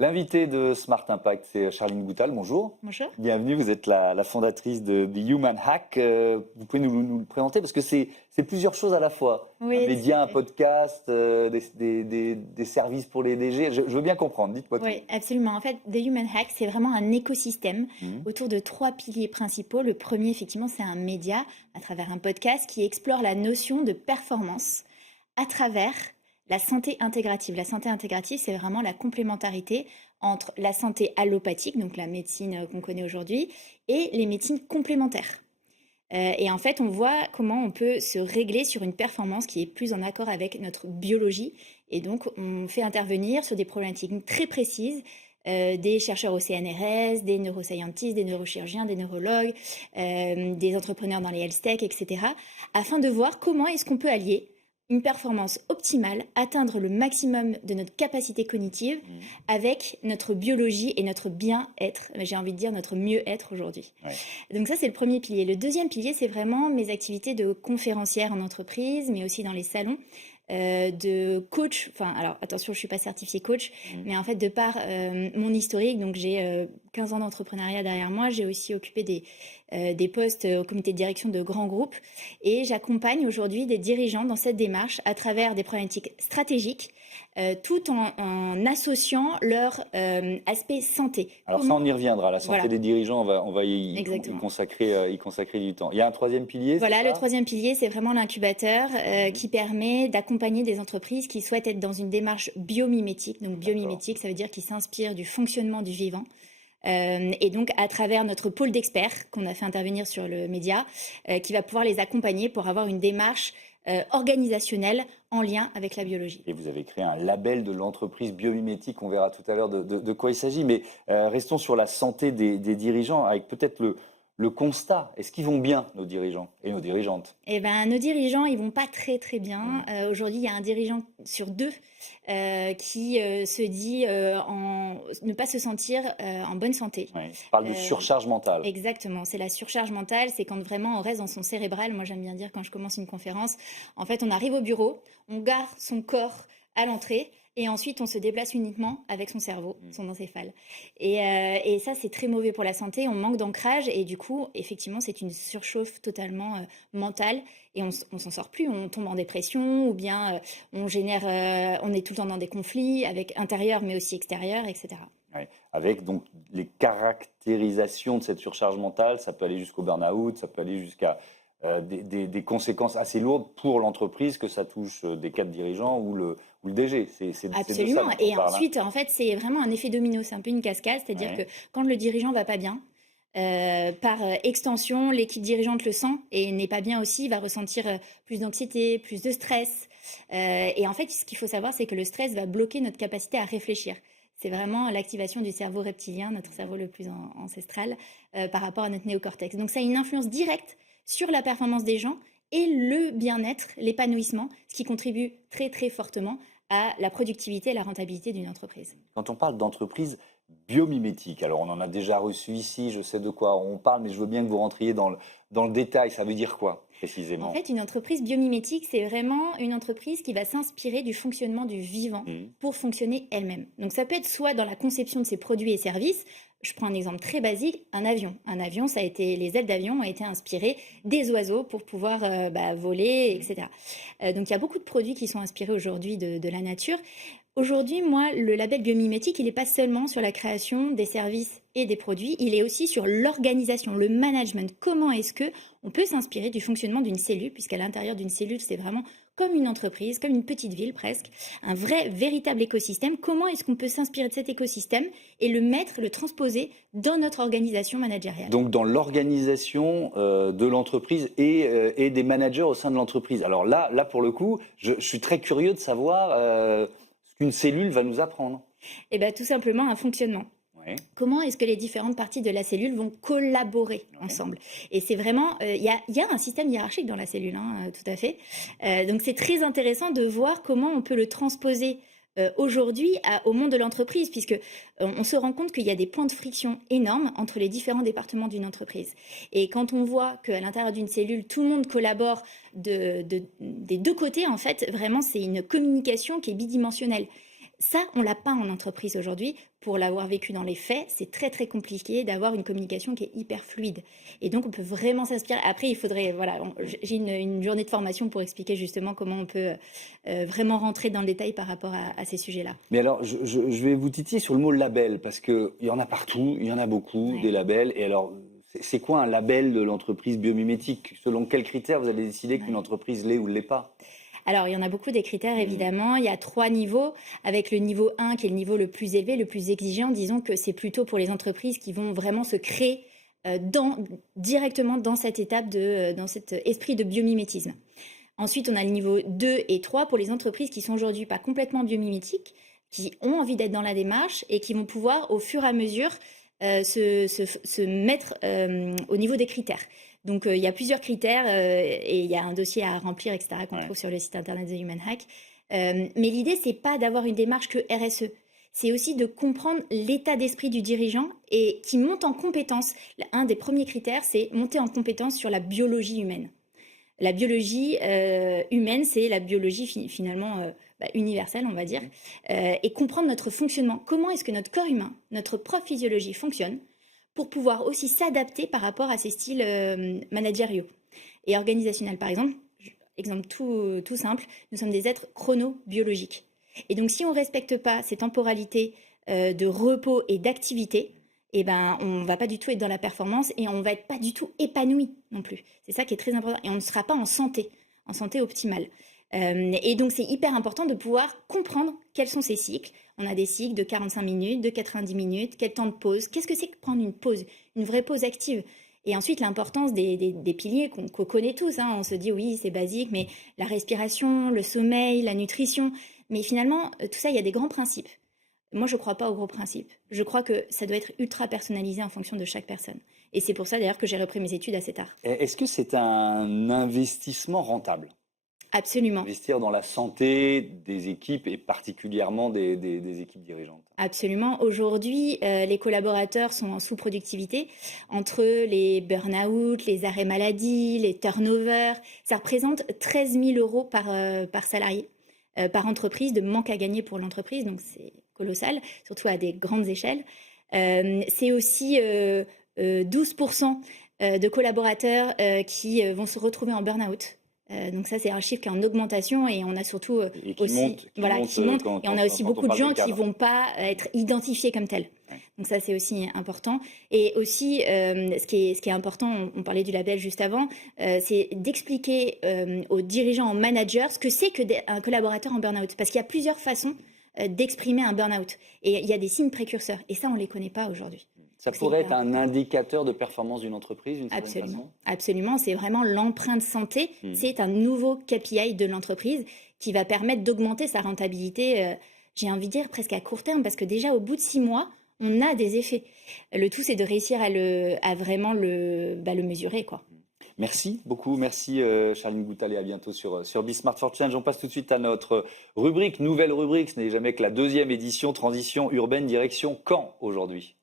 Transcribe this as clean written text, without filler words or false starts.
L'invité de Smart Impact, c'est Charline Goutal. Bonjour. Bonjour. Bienvenue, vous êtes la fondatrice de The Human Hack. Vous pouvez nous le présenter parce que c'est plusieurs choses à la fois. Oui, Un média, un c'est- podcast, des services pour les DG. Je veux bien comprendre, dites-moi tout. oui, absolument. En fait, The Human Hack, c'est vraiment un écosystème Mhm. autour de 3 piliers principaux. Le premier, effectivement, c'est un média à travers un podcast qui explore la notion de performance à travers la santé intégrative. La santé intégrative, c'est vraiment la complémentarité entre la santé allopathique, donc la médecine qu'on connaît aujourd'hui, et les médecines complémentaires. Et en fait, on voit comment on peut se régler sur une performance qui est plus en accord avec notre biologie. Et donc, on fait intervenir sur des problématiques très précises des chercheurs au CNRS, des neuroscientistes, des neurochirurgiens, des neurologues, des entrepreneurs dans les health tech, etc., afin de voir comment est-ce qu'on peut allier une performance optimale, atteindre le maximum de notre capacité cognitive avec notre biologie et notre bien-être, j'ai envie de dire notre mieux-être aujourd'hui. Ouais. Donc ça, c'est le premier pilier. Le deuxième pilier, c'est vraiment mes activités de conférencière en entreprise, mais aussi dans les salons, de coach. Enfin, alors attention, je ne suis pas certifiée coach, mais en fait, de par mon historique, donc j'ai 15 ans d'entrepreneuriat derrière moi, j'ai aussi occupé des postes au comité de direction de grands groupes et j'accompagne aujourd'hui des dirigeants dans cette démarche à travers des problématiques stratégiques, tout en associant leur aspect santé. Alors ça, on y reviendra. La santé Voilà. des dirigeants, on va y Exactement. consacrer du temps. Il y a un troisième pilier, Voilà, c'est le ça troisième pilier, c'est vraiment l'incubateur qui permet d'accompagner des entreprises qui souhaitent être dans une démarche biomimétique. Donc biomimétique, ça veut dire qu'ils s'inspirent du fonctionnement du vivant. Et donc à travers notre pôle d'experts qu'on a fait intervenir sur le média, qui va pouvoir les accompagner pour avoir une démarche organisationnelle en lien avec la biologie. Et vous avez créé un label de l'entreprise biomimétique. On verra tout à l'heure de quoi il s'agit. Mais restons sur la santé des dirigeants avec peut-être le constat. Est-ce qu'ils vont bien, nos dirigeants et nos dirigeantes? Eh ben, nos dirigeants, ils vont pas très très bien. Aujourd'hui, il y a un dirigeant sur 2 qui se dit ne pas se sentir en bonne santé. Ouais. On parle de surcharge mentale. Exactement, c'est la surcharge mentale, c'est quand vraiment on reste dans son cérébral. Moi, j'aime bien dire quand je commence une conférence, en fait, on arrive au bureau, on gare son corps à l'entrée et ensuite on se déplace uniquement avec son cerveau, son encéphale. Et ça, c'est très mauvais pour la santé, on manque d'ancrage et du coup, effectivement, c'est une surchauffe totalement mentale et on s'en sort plus, on tombe en dépression ou bien on est tout le temps dans des conflits avec intérieur mais aussi extérieur, etc. Ouais. Avec donc les caractérisations de cette surcharge mentale, ça peut aller jusqu'au burn-out, ça peut aller jusqu'à des conséquences assez lourdes pour l'entreprise, que ça touche des cadres dirigeants ou le DG. C'est de ça Absolument. dont Et on parle, hein. ensuite, en fait, c'est vraiment un effet domino. C'est un peu une cascade. C'est-à-dire Ouais. que quand le dirigeant va pas bien, par extension, l'équipe dirigeante le sent et n'est pas bien aussi, va ressentir plus d'anxiété, plus de stress. Et en fait, ce qu'il faut savoir, c'est que le stress va bloquer notre capacité à réfléchir. C'est vraiment l'activation du cerveau reptilien, notre cerveau le plus ancestral, par rapport à notre néocortex. Donc ça a une influence directe sur la performance des gens et le bien-être, l'épanouissement, ce qui contribue très très fortement à la productivité et la rentabilité d'une entreprise. Quand on parle d'entreprise biomimétique, alors on en a déjà reçu ici, je sais de quoi on parle, mais je veux bien que vous rentriez dans le détail. Ça veut dire quoi précisément? En fait, une entreprise biomimétique, c'est vraiment une entreprise qui va s'inspirer du fonctionnement du vivant pour fonctionner elle-même. Donc ça peut être soit dans la conception de ses produits et services. Je prends un exemple très basique, un avion. Un avion, les ailes d'avion ont été inspirées des oiseaux pour pouvoir voler, etc. Donc il y a beaucoup de produits qui sont inspirés aujourd'hui de la nature. Aujourd'hui, moi, le label biomimétique, il n'est pas seulement sur la création des services et des produits, il est aussi sur l'organisation, le management. Comment est-ce que on peut s'inspirer du fonctionnement d'une cellule, puisqu'à l'intérieur d'une cellule, c'est vraiment comme une entreprise, comme une petite ville presque, un vrai, véritable écosystème. Comment est-ce qu'on peut s'inspirer de cet écosystème et le transposer dans notre organisation managériale? Donc dans l'organisation de l'entreprise et des managers au sein de l'entreprise. Alors là pour le coup, je suis très curieux de savoir ce qu'une cellule va nous apprendre. Eh bien, tout simplement un fonctionnement. Ouais. Comment est-ce que les différentes parties de la cellule vont collaborer ensemble? Et c'est vraiment, il y a un système hiérarchique dans la cellule, hein, tout à fait. Donc c'est très intéressant de voir comment on peut le transposer aujourd'hui au monde de l'entreprise, puisque on se rend compte qu'il y a des points de friction énormes entre les différents départements d'une entreprise. Et quand on voit qu'à l'intérieur d'une cellule, tout le monde collabore des 2 côtés, en fait, vraiment, c'est une communication qui est bidimensionnelle. Ça, on l'a pas en entreprise aujourd'hui. Pour l'avoir vécu dans les faits, c'est très très compliqué d'avoir une communication qui est hyper fluide. Et donc, on peut vraiment s'inspirer. Après, il faudrait, voilà, j'ai une journée de formation pour expliquer justement comment on peut vraiment rentrer dans le détail par rapport à ces sujets-là. Mais alors, je vais vous titiller sur le mot label, parce qu'il y en a partout, il y en a beaucoup, Ouais. des labels. Et alors, c'est quoi un label de l'entreprise biomimétique? Selon quels critères vous avez décidé qu'une Ouais. entreprise l'est ou ne l'est pas? Alors, il y en a beaucoup des critères, évidemment. Il y a 3 niveaux, avec le niveau 1 qui est le niveau le plus élevé, le plus exigeant. Disons que c'est plutôt pour les entreprises qui vont vraiment se créer directement dans cette étape, dans cet esprit de biomimétisme. Ensuite, on a le niveau 2 et 3 pour les entreprises qui sont aujourd'hui pas complètement biomimétiques, qui ont envie d'être dans la démarche et qui vont pouvoir, au fur et à mesure, se mettre au niveau des critères. Donc, il y a plusieurs critères et il y a un dossier à remplir, etc., qu'on trouve sur le site internet de Human Hack. Mais l'idée, c'est pas d'avoir une démarche que RSE. C'est aussi de comprendre l'état d'esprit du dirigeant et qui monte en compétence. Un des premiers critères, c'est monter en compétence sur la biologie humaine. La biologie humaine, c'est la biologie finalement universelle, on va dire, et comprendre notre fonctionnement. Comment est-ce que notre corps humain, notre propre physiologie fonctionne pour pouvoir aussi s'adapter par rapport à ces styles managériaux et organisationnels. Par exemple, exemple tout simple, nous sommes des êtres chronobiologiques. Et donc, si on ne respecte pas ces temporalités de repos et d'activité, eh ben, on ne va pas du tout être dans la performance et on ne va être pas du tout épanoui non plus. C'est ça qui est très important. Et on ne sera pas en santé optimale. Et donc, c'est hyper important de pouvoir comprendre quels sont ces cycles. On a des cycles de 45 minutes, de 90 minutes, quel temps de pause. Qu'est-ce que c'est que prendre une pause, une vraie pause active? Et ensuite, l'importance des piliers qu'on connaît tous. Hein. On se dit, oui, c'est basique, mais la respiration, le sommeil, la nutrition. Mais finalement, tout ça, il y a des grands principes. Moi, je ne crois pas aux gros principes. Je crois que ça doit être ultra personnalisé en fonction de chaque personne. Et c'est pour ça, d'ailleurs, que j'ai repris mes études assez tard. Est-ce que c'est un investissement rentable? Absolument. Investir dans la santé des équipes et particulièrement des équipes dirigeantes. Absolument. Aujourd'hui, les collaborateurs sont en sous-productivité entre les burn-out, les arrêts maladie, les turnovers. Ça représente 13 000 euros par salarié, par entreprise, de manque à gagner pour l'entreprise. Donc, c'est colossal, surtout à des grandes échelles. C'est aussi 12% de collaborateurs qui vont se retrouver en burn-out. Donc ça, c'est un chiffre qui est en augmentation et on a surtout Et qui aussi, monte, qui monte. Et on a aussi beaucoup de gens qui vont pas être identifiés comme tels. Ouais. Donc ça, c'est aussi important. Et aussi, ce qui est important, on parlait du label juste avant, c'est d'expliquer aux dirigeants, aux managers, ce que c'est qu'un collaborateur en burn-out. Parce qu'il y a plusieurs façons d'exprimer un burn-out. Et il y a des signes précurseurs. Et ça, on ne les connaît pas aujourd'hui. Ça pourrait être un indicateur de performance d'une entreprise, d'une certaine façon? Absolument, c'est vraiment l'empreinte santé. C'est un nouveau KPI de l'entreprise qui va permettre d'augmenter sa rentabilité, j'ai envie de dire presque à court terme, parce que déjà au bout de 6 mois, on a des effets. Le tout, c'est de réussir à vraiment le mesurer, quoi. Merci beaucoup, merci Charline Goutal et à bientôt sur Be Smart for Change. On passe tout de suite à notre rubrique, nouvelle rubrique, ce n'est jamais que la 2e édition, transition urbaine, direction Caen aujourd'hui.